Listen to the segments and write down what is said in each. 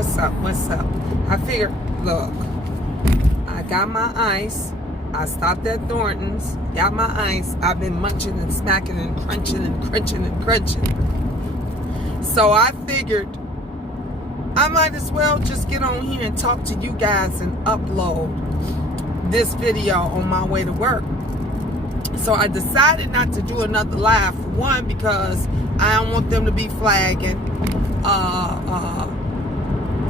What's up? I figured, look, I got my ice. I stopped at Thornton's, got my ice. I've been munching and smacking and crunching and crunching and crunching. So I figured I might as well just get on here and talk to you guys and upload this video on my way to work. So I decided not to do another live. For one, because I don't want them to be flagging.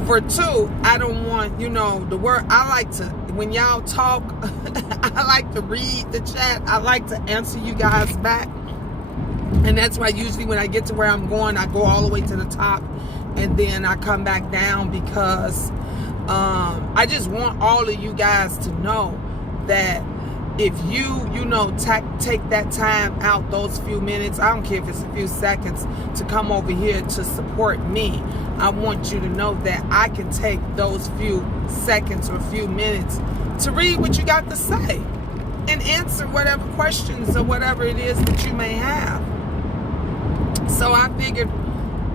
For two, I don't want, the word. I like to, when y'all talk, I like to read the chat. I like to answer you guys back. And that's why usually when I get to where I'm going, I go all the way to the top and then I come back down, because I just want all of you guys to know that if you take that time out, those few minutes, I don't care if it's a few seconds, to come over here to support me, I want you to know that I can take those few seconds or few minutes to read what you got to say and answer whatever questions or whatever it is that you may have. So I figured,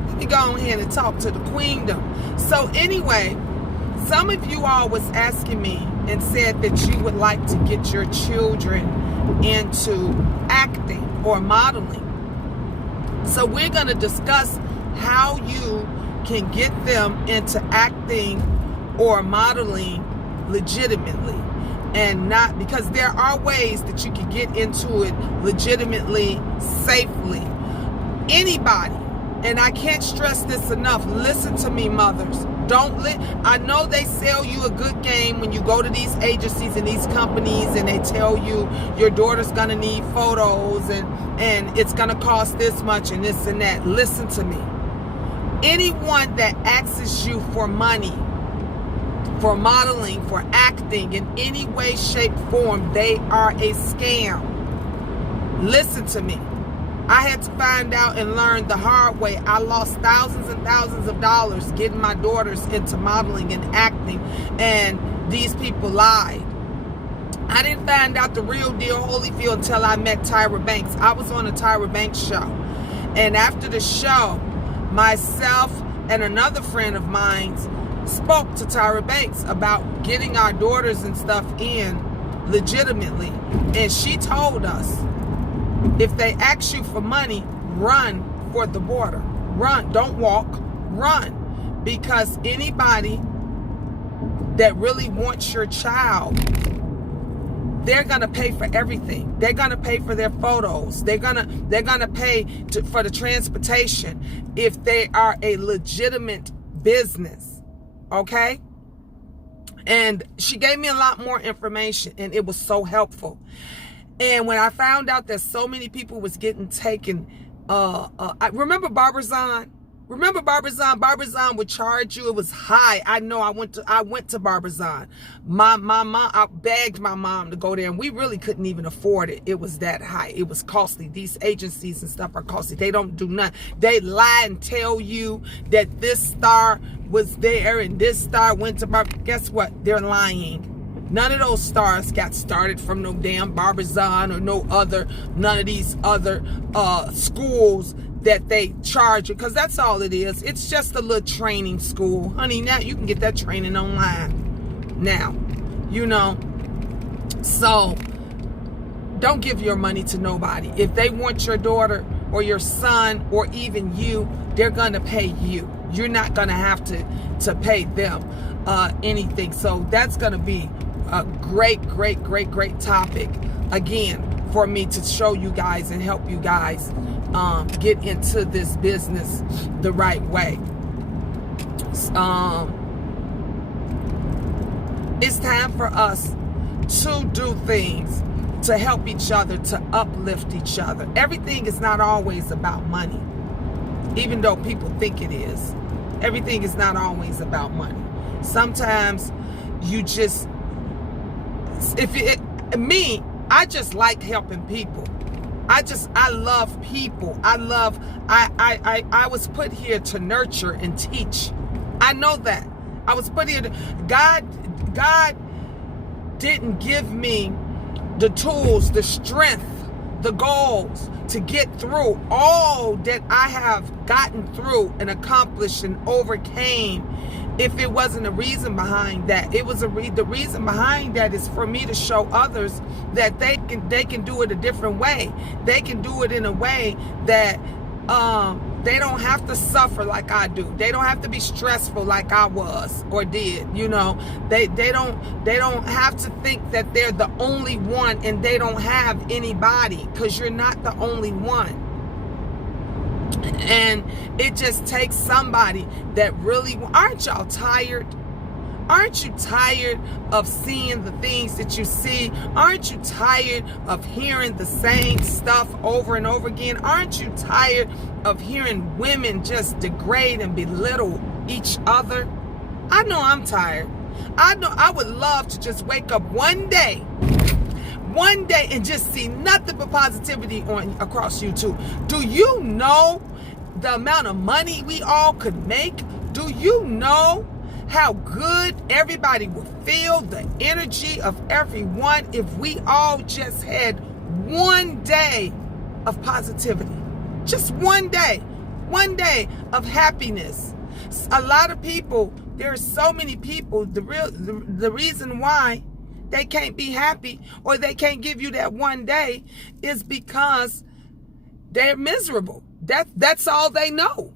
let me go ahead and talk to the queendom. So anyway, some of you all was asking me and said that you would like to get your children into acting or modeling. So we're going to discuss how you can get them into acting or modeling legitimately, and not, because there are ways that you can get into it legitimately, safely. Anybody, and I can't stress this enough, listen to me, mothers. I know they sell you a good game when you go to these agencies and these companies and they tell you your daughter's gonna need photos and it's gonna cost this much and this and that. Listen to me. Anyone that asks you for money, for modeling, for acting in any way, shape, form, they are a scam. Listen to me. I had to find out and learn the hard way. I lost thousands and thousands of dollars getting my daughters into modeling and acting, and these people lied. I didn't find out the real deal, Holyfield, until I met Tyra Banks. I was on a Tyra Banks show, and after the show, myself and another friend of mine spoke to Tyra Banks about getting our daughters and stuff in legitimately, and she told us, if they ask you for money, run for the border. Run. Don't walk. Run. Because anybody that really wants your child, they're going to pay for everything. They're going to pay for their photos. They're going to pay for the transportation if they are a legitimate business. Okay? And she gave me a lot more information, and it was so helpful. And when I found out that so many people was getting taken, I remember Barbizon. Remember Barbizon? Barbizon would charge you. It was high. I know. I went to Barbizon. My mom, I begged my mom to go there, and we really couldn't even afford it. It was that high. It was costly. These agencies and stuff are costly. They don't do nothing. They lie and tell you that this star was there and this star went to Barbizon. Guess what? They're lying. None of those stars got started from no damn Barbizon or none of these other schools that they charge you, because that's all it is. It's just a little training school. Honey, now you can get that training online. Now, So, don't give your money to nobody. If they want your daughter or your son or even you, they're going to pay you. You're not going to have to pay them anything. So that's going to be a great topic, again, for me to show you guys and help you guys get into this business the right way. It's time for us to do things to help each other, to uplift each other. Everything is not always about money, even though people think it is. Everything is not always about money. Sometimes you just, I just like helping people. I love people. I was put here to nurture and teach. I know that. I was put here to, God didn't give me the tools, the strength, the goals to get through all that I have gotten through and accomplished and overcame if it wasn't a reason behind that. It was the reason behind that is for me to show others that they can do it a different way. They can do it in a way that they don't have to suffer like I do. They don't have to be stressful like I was or did. You know, they don't have to think that they're the only one and they don't have anybody, because you're not the only one. And it just takes somebody that really, aren't y'all tired? Aren't you tired of seeing the things that you see? Aren't you tired of hearing the same stuff over and over again? Aren't you tired of hearing women just degrade and belittle each other? I know I'm tired. I know I would love to just wake up one day and just see nothing but positivity across YouTube. Do you know the amount of money we all could make? Do you know how good everybody would feel, the energy of everyone, if we all just had one day of positivity? Just one day of happiness. A lot of people, there are so many people, the reason why they can't be happy or they can't give you that one day is because they're miserable. That's all they know.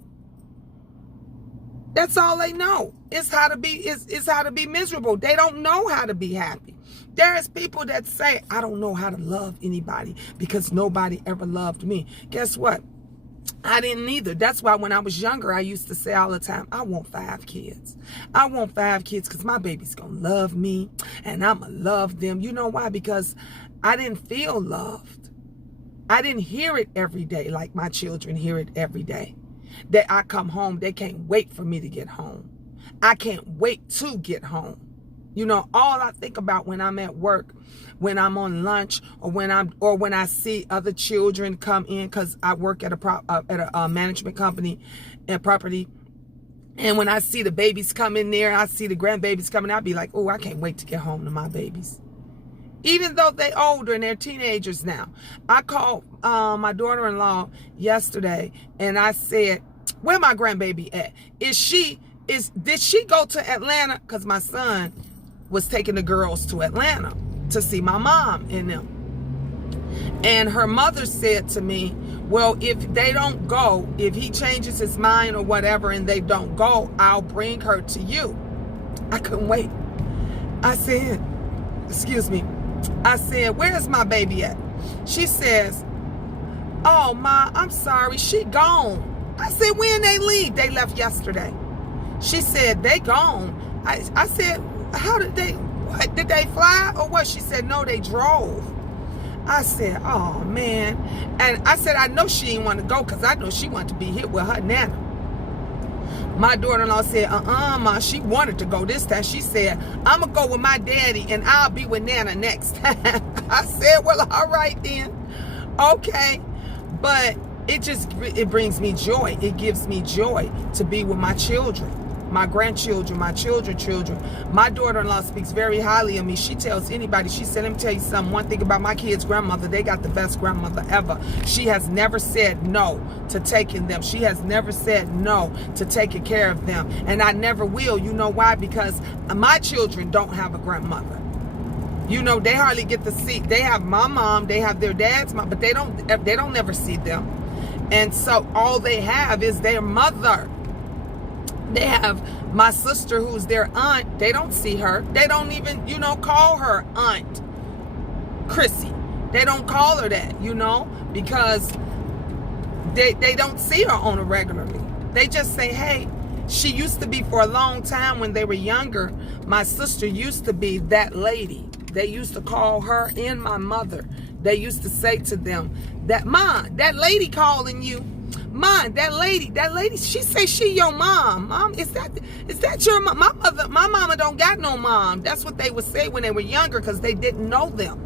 That's all they know is how to be miserable. They don't know how to be happy. There's people that say, I don't know how to love anybody because nobody ever loved me. Guess what? I didn't either. That's why when I was younger, I used to say all the time, I want 5 kids. I want 5 kids because my baby's going to love me and I'm going to love them. You know why? Because I didn't feel loved. I didn't hear it every day like my children hear it every day. That I come home, they can't wait for me to get home. I can't wait to get home. You know, all I think about when I'm at work, when I'm on lunch, or when I see other children come in, because I work at a management company and property, and when I see the babies come in there, I see the grandbabies coming, I'll be like, oh, I can't wait to get home to my babies. Even though they're older and they're teenagers now. I called my daughter-in-law yesterday and I said, where my grandbaby at? Did she go to Atlanta? Because my son was taking the girls to Atlanta to see my mom and them. And her mother said to me, well, if they don't go, if he changes his mind or whatever and they don't go, I'll bring her to you. I couldn't wait. I said, excuse me. I said, where's my baby at? She says, oh, Ma, I'm sorry, she gone. I said, when they leave? They left yesterday. She said, they gone. I said, how did they, what, did they fly or what? She said, no, they drove. I said, oh, man. And I said, I know she didn't want to go because I know she wanted to be here with her nana. My daughter-in-law said, Ma, she wanted to go this time. She said, I'm going to go with my daddy and I'll be with Nana next time. I said, well, all right then. Okay. But it brings me joy. It gives me joy to be with my children, my grandchildren, my children. My daughter-in-law speaks very highly of me. She tells anybody, she said, let me tell you something. One thing about my kids' grandmother, they got the best grandmother ever. She has never said no to taking them. She has never said no to taking care of them. And I never will. You know why? Because my children don't have a grandmother. You know, they hardly get to see. They have my mom, they have their dad's mom, but they don't never see them. And so all they have is their mother. They have my sister who's their aunt. They don't see her. They don't even, call her Aunt Chrissy. They don't call her that, because they don't see her on a regularly. They just say, hey, she used to be for a long time when they were younger. My sister used to be that lady. They used to call her and my mother. They used to say to them that, Mom, that lady calling you. Mom, that lady, she say she your mom. Mom, is that your mom? My mama don't got no mom. That's what they would say when they were younger because they didn't know them.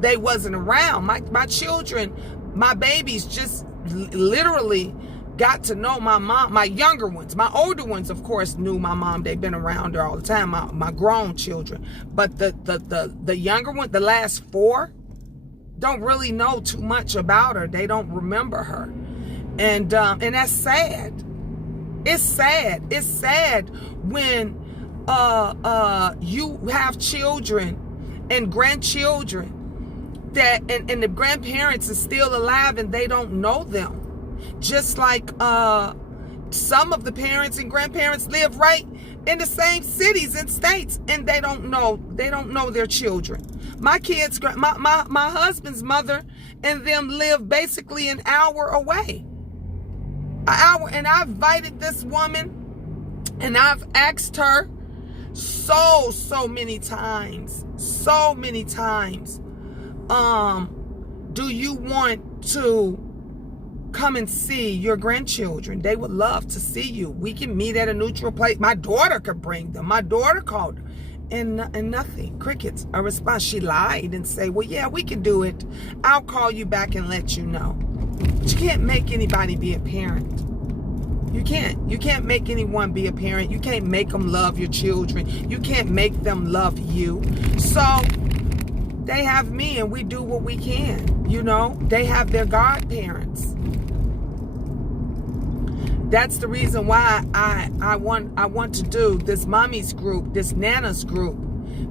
They wasn't around. My children, my babies just literally got to know my mom. My younger ones, my older ones, of course, knew my mom. They've been around her all the time, my grown children. But the younger one, the last 4, don't really know too much about her. They don't remember her. And that's sad. It's sad. It's sad when you have children and grandchildren that and the grandparents are still alive and they don't know them. Just like some of the parents and grandparents live right in the same cities and states, and they don't know their children. My kids, my husband's mother and them live basically an hour away. An hour, and I've invited this woman and I've asked her so many times, do you want to come and see your grandchildren? They would love to see you. We can meet at a neutral place. My daughter could bring them. My daughter called, and nothing. Crickets. A response. She lied and say, well, yeah, we can do it. I'll call you back and let you know. But you can't make anybody be a parent. You can't. You can't make anyone be a parent. You can't make them love your children. You can't make them love you. So they have me and we do what we can. You know, they have their godparents. That's the reason why I want to do this mommy's group, this Nana's group,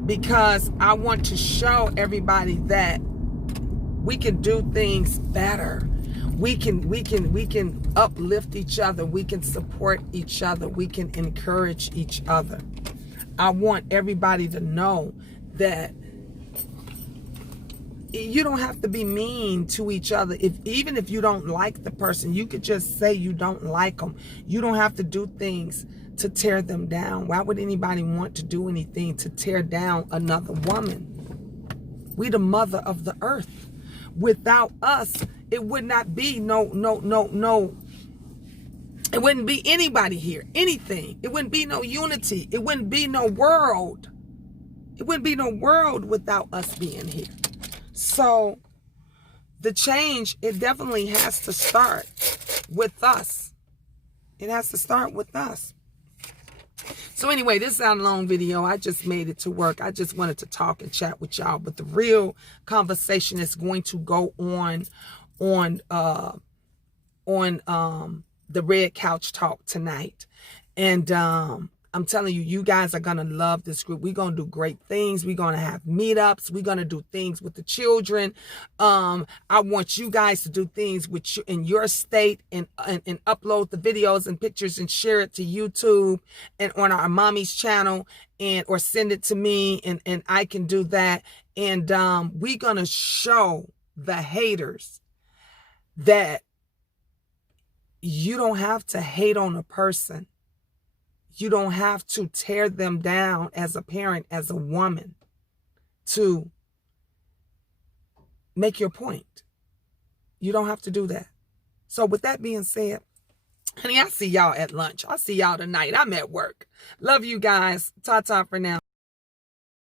because I want to show everybody that we can do things better. We can uplift each other. We can support each other. We can encourage each other. I want everybody to know that you don't have to be mean to each other. Even if you don't like the person, you could just say you don't like them. You don't have to do things to tear them down. Why would anybody want to do anything to tear down another woman? We the mother of the earth. Without us, it would not be no. It wouldn't be anybody here, anything. It wouldn't be no unity. It wouldn't be no world. It wouldn't be no world without us being here. So the change, it definitely has to start with us. It has to start with us. So anyway, this is a long video. I just made it to work. I just wanted to talk and chat with y'all. But the real conversation is going to go on the Red Couch Talk tonight. And I'm telling you, you guys are going to love this group. We're going to do great things. We're going to have meetups. We're going to do things with the children. I want you guys to do things with you in your state and upload the videos and pictures and share it to YouTube and on our mommy's channel or send it to me and I can do that. And we're going to show the haters that you don't have to hate on a person. You don't have to tear them down as a parent, as a woman, to make your point. You don't have to do that. So with that being said, honey, I see y'all at lunch. I'll see y'all tonight. I'm at work. Love you guys. Ta-ta for now.